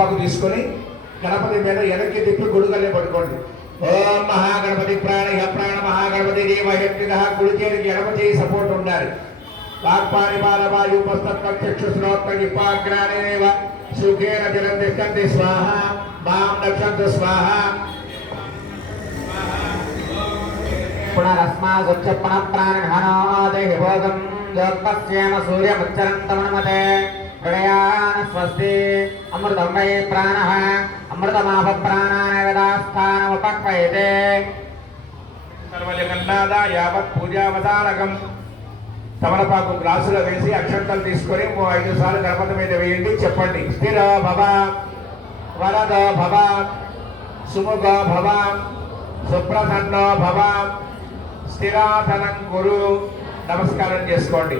తమలపాకు తీసుకొని గణపతి మీద వెనక్కి తిప్పి గుడుగల్లే పడుకోండి. ఓం మహాగణపతి ప్రాణ ప్రాణ మహాగణపతి దేవహ్యక్తిద. కుడి చేతికి గణపతి సపోర్ట్ ఉండాలి. వాక్పాణి బాలవాయుపస్తత్వక్షుశ్రోత్రగిపాగ్రాణేవ సుఖేన జలం తిష్టంతి స్వాహ మాం రక్షంతు స్వాహ. పునరస్మాసుక్షపణ ప్రాణఘనోదేహి భోగం జోత్పశ్యేమ సూర్యముచ్చరంతమనుమతే హృదయాన స్వస్తి. అమృతం వై ప్రాణః అమృతమాప ప్రాణాన వేదాస్థానముపక్వయతే. సర్వజగన్నాథ యావత్ పూజావతారకం. తమలపాకు గ్లాసులో వేసి అక్షంతలు తీసుకొని 5 సార్లు గణపతి మీద వేయండి. చెప్పండి. స్థిర భవ, వరద భవ, సుముఖ భవ, సుప్రసన్న భవ, స్థిరాధనం కురు. నమస్కారం చేసుకోండి.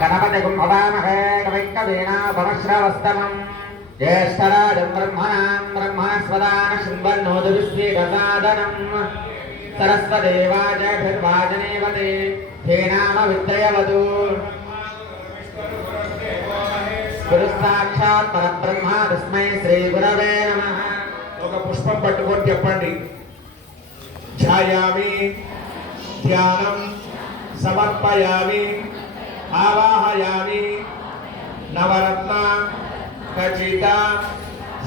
గణపతి కుంభవామహే కవికవీణాపమశ్రవస్తమం జ్యేష్ఠరాజం బ్రహ్మణాం బ్రహ్మణస్పదాన శృణ్వన్నోతు విశ్వేదసాదనం సరస్వదేవాజభిర్వాజనేవతే హేనామ విత్రయవతు. గురుసాక్షాత్ పరబ్రహ్మ తస్మై శ్రీ గురవే నమః. ఒక పుష్పం పట్టుకొని చెప్పండి. ఛాయామి, ధ్యానం, సమర్పయామి, ఆవాహయామి నవరత్న ఖచ్చిత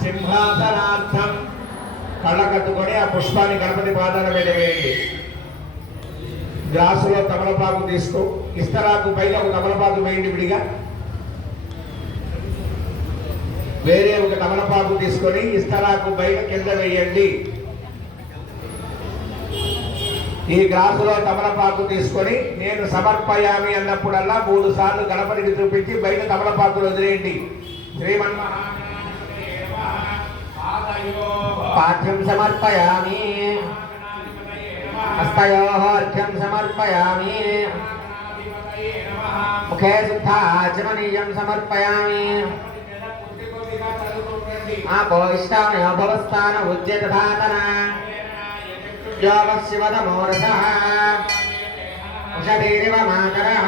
సింహాసనార్థం. కళ్ళ కట్టుకొని ఆ పుష్పాన్ని గణపతి పాదాల మీద వేయండి. గ్లాసులో తమలపాకు తీసుకో. ఇస్తరాకు పైన ఒక తమలపాకు వేయండి విడిగా. వేరే ఒక తమలపాకు తీసుకొని ఇస్తరాకు బయట కింద వేయండి. ఈ గ్లాసులో తమలపాకు తీసుకొని నేను సమర్పయామి అన్నప్పుడల్లా 3 సార్లు గణపతికి చూపించి బయట తమలపాకులు వదిలేయండి. పాఠ్యం సమర్పయామి, హస్తయోః అర్ఘ్యం సమర్పయామి, ముఖే శుద్ధాచమనీయం సమర్పయామి. ఆపో ఇష్టామయో భవస్థాన ఉజ్జత ధాతన యోగశివతమోరసః ఉషధీరివ మాతరః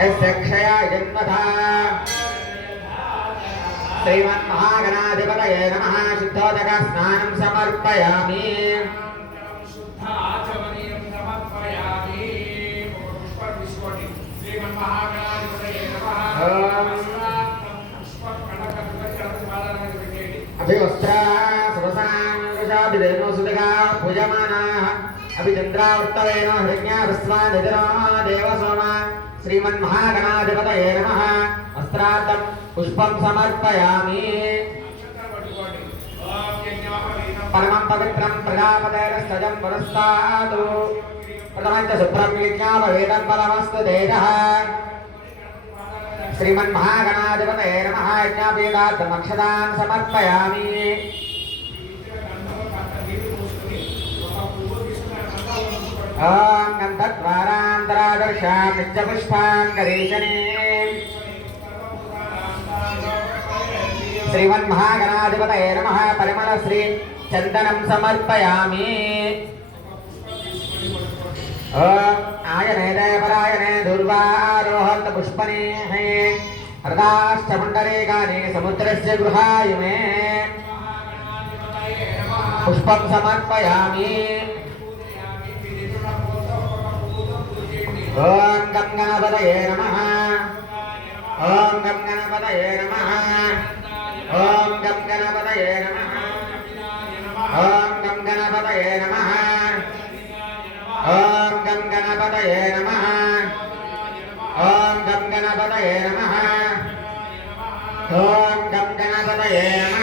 యస్య క్షయా జన్మథా. శ్రీమన్మహాగణాధిపతయే నమః. శుద్ధోదక స్నానం సమర్పయామి. అభివస్త్రా సురసాంగజాభిదేనో సుదగా పూజమానాః అభిచంద్రావర్తవేన హృజ్ఞా విశ్వానిధిరో దేవసోమ. శ్రీమన్మహాగణాధిపతయే నమః. వస్త్రార్థం పుష్పం సమర్పయామి. పరమం పవిత్రం ప్రజాపతేరస్తజం పురస్తాదు. ప్రథమంచ శుభ్రం విజ్ఞాపవేదం బలమస్తు దేహః. శ్రీమన్మహాగణాధిపతయే నమః. యజ్ఞాపీఠార్థమక్షతాన్ సమర్పయామి. ఓం గంధద్వారాంతరాదర్శాం నిత్యపుష్పాన్ కరీశనే. శ్రీమన్మహాగణాధిపతయే నమః. పరిమళ శ్రీ చందనం సమర్పయామి. ఓం ఆయనే దేవరాయనే దుర్వారోహంత పుష్పనేః హృదాష్టమండరేగానే సముద్రస్య గృహాయుమే. పుష్పం సమర్పయామి. ఓం గం గణపతయే నమః. ఓం గం గణపతయే నమః. ఓం గం గణపతయే నమః. ఓం గం గణపతయే నమః. ఓం గం గణపతయే నమః. ఓం గం గణపతయే నమః. ఓం గం గణపతయే నమః.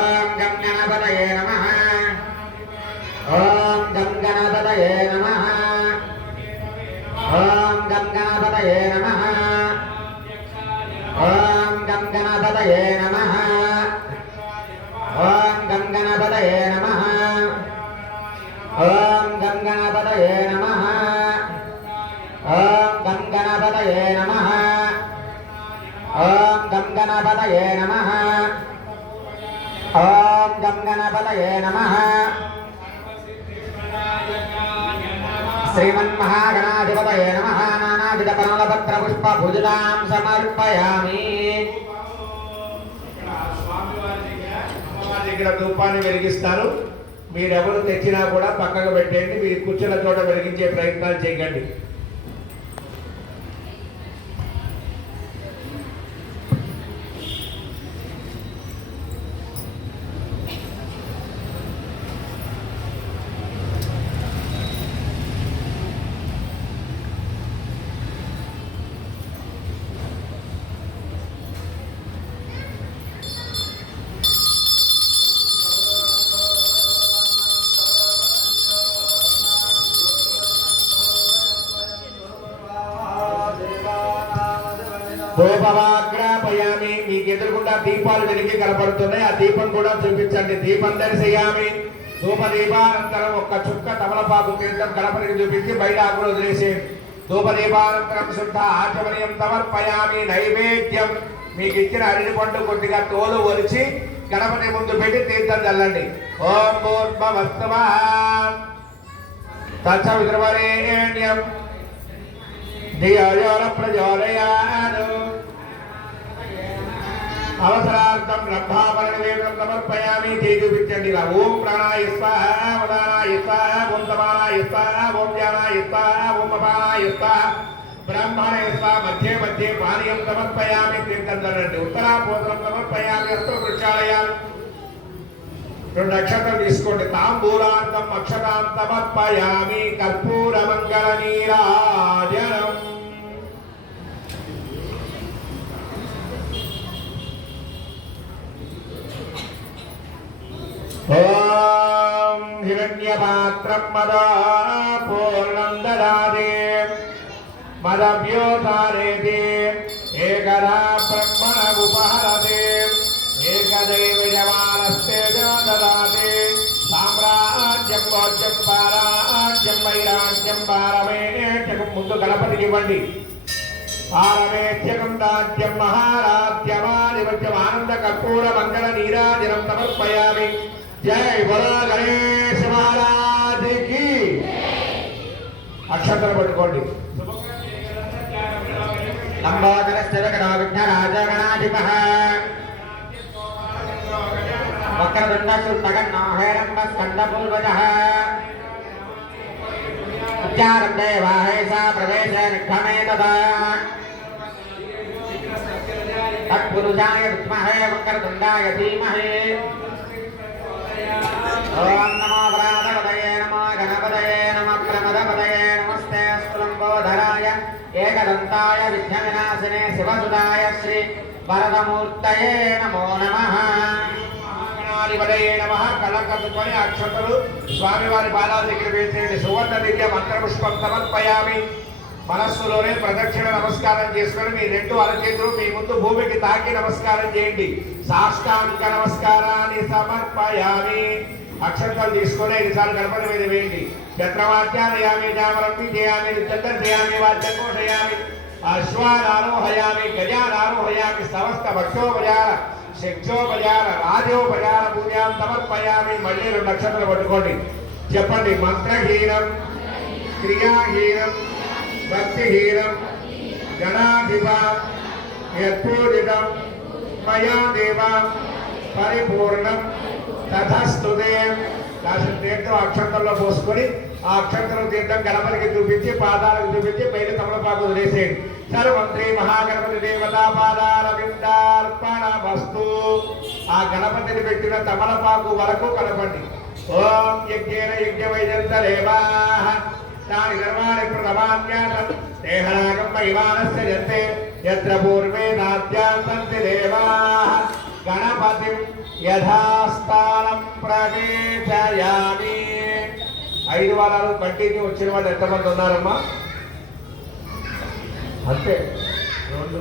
ఓం గం గణపతయే నమః. ఓం గం గణపతయే నమః. ఓం గం గణపతయే నమః. ఓం గం గణపతయే నమః. ఓం గం గణపతయే నమః. ఓం గం గణపతయే నమః. ఓం గం గణపతయే నమః. ఓం గం గణపతయే నమః. ఓం గం గణపతయే నమః. శ్రీమన్మహాగణాధిపతయే నమః. నానావిధ సమర్పిత కమలపత్ర పుష్ప పూజితాం సమర్పయామి. అమ్మవారి దగ్గర ధూపాన్ని వెలిగిస్తారు. మీరెవరు తెచ్చినా కూడా పక్కకు పెట్టేయండి. మీరు కూర్చున్న చోట వెలిగించే ప్రయత్నాలు చేయకండి. ధూపమాగ్రాపయామి. మీకు ఎదురుగుండా దీపాలు వెలిగి కనపడుతున్నాయి. ఆ దీపం కూడా చూపించండి. దీపం దర్శయామి. ధూప దీపానంతరం ఒక్క చుక్క తమలపాకు తీర్థం గణపతికి చూపించి బయట ఆకులు వదిలేసేయండి. ధూప దీపానంతరం శుద్ధ ఆచమనీయం సమర్పయామి. నైవేద్యం మీకు ఇచ్చిన అరటి పండు కొద్దిగా తోలు ఒలిచి గణపతి ముందు పెట్టి తీర్థం చల్లండి. ఓం భూర్భువస్సువః తత్సవితుర్వరేణ్యం ధియో యో న ప్రచోదయాత్. అవసరార్థం బ్రహ్మాపరనివేదనం సమర్పయామి. చేయి చూపించండి ఇలా. ఓం ప్రాణాయ స్వాహ, ఉదానాయ స్వాహ, ఓం సమానాయ స్వాహ, ఓం జ్ఞానాయ స్వాహ, ఓం అపానాయ స్వాహ, బ్రహ్మణే స్వాహ. మధ్య మధ్య పానీయం సమర్పయామి. తీర్థం చల్లండి. ఉత్తరాపోతనం సమర్పయామి. హస్త వృక్షాలయాలు 2 అక్షతలు తీసుకోండి. తాంబూలాంతం అక్షతాం సమర్పయామి. కర్పూర మంగళ నీరాజనం. ఓం హిరణ్యపాత్రం మదా పూర్ణం దదాతి మదవ్యోతారేతి ఏకదా బ్రహ్మణ ఉపహరతి ఏకదైవ యమానస్తేజో దదాతి. సామ్రాజ్యం భోజ్యం పారాజ్యం వైరాజ్యం పారమేత్యకం. ముందు గణపతికి ఇవ్వండి. పారమేత్యకం రాజ్యం మహారాజ్యమాధిపత్యం ఆనంద కర్పూర మంగళ నీరాజనం సమర్పయామి. జై బోలో గణేశ మహారాజుకి. అక్షంతలు పట్టుకోండి. లంబోదరశ్చ విఘ్నరాజ గణాధిపః వక్రతుండశుద్ధగణో హేరంబస్కందపూర్వజః ఉచ్చారంభే వాహేసా ప్రవేశే నిఘ్నమే తదా తత్పురుషాయ విద్మహే వక్రతుండాయ ధీమహి. ఓం నమో ప్రాణపతయే నమో గణపతయే నమః ప్రమదపతయే నమస్తే స్థులంబోధరాయ ఏకదంతాయ విఘ్నవినాశినే శివసుదాయ శ్రీ వరదమూర్తయే నమో నమః. మహాగణాధిపతయే నమః. కళ్ళకద్దుకొని అక్షతలు స్వామివారి పాదాల దగ్గర వేసేయండి. సువర్ణ దివ్య మంత్రపుష్పం సమర్పయామి. మనస్సులోనే ప్రదక్షిణ నమస్కారం చేసుకొని మీ 2 అరచేతులు మీ ముందు భూమికి తాకి నమస్కారం చేయండి. సాష్టాంగ నమస్కారాన్ని సమర్పయామి. అక్షంతలు తీసుకొని 5 సార్లు గణపతి మీద వేయండి. చక్రవాక్యాలయామి జామరం చేయామి చంద్రయామి వాద్యకోషయామి అశ్వానారోహయామి గజానారోహయామి సమస్త భక్షోపచార శిక్షోపచార రాజోపచార పూజాం సమర్పయామి. మళ్ళీ 2 నక్షత్రాలు పట్టుకోండి. చెప్పండి. మంత్రహీనం క్రియాహీనం భక్తిహీనం గణాధిప యత్పూజితం మయా దేవ పరిపూర్ణం తథస్తుతే. కాసిన తీర్థం అక్షంతల్లో పోసుకొని ఆ అక్షంతరం తీర్థం గణపతికి చూపించి పాదాలకు చూపించి పైన తమలపాకు వదిలేసేయండి. సర్వంత్రి మహాగణపతి దేవతా పాదాల విందార్పణ వస్తు. ఆ గణపతిని పెట్టిన తమలపాకు వరకు కలపండి. ఓం యజ్ఞేన యజ్ఞ వైజంతరేవాః తాని ధర్మాణి ప్రథమాన్యాసం దేహనాగం మహిమానస్య జంతే యత్ర పూర్వే నాద్యాంతంతి దేవాః గణపతిం యథాస్థానం ప్రవేశయామి. 5 వారాలు కంటిన్యూ వచ్చిన వాళ్ళు ఎంతమంది ఉన్నారమ్మా? అంతే 2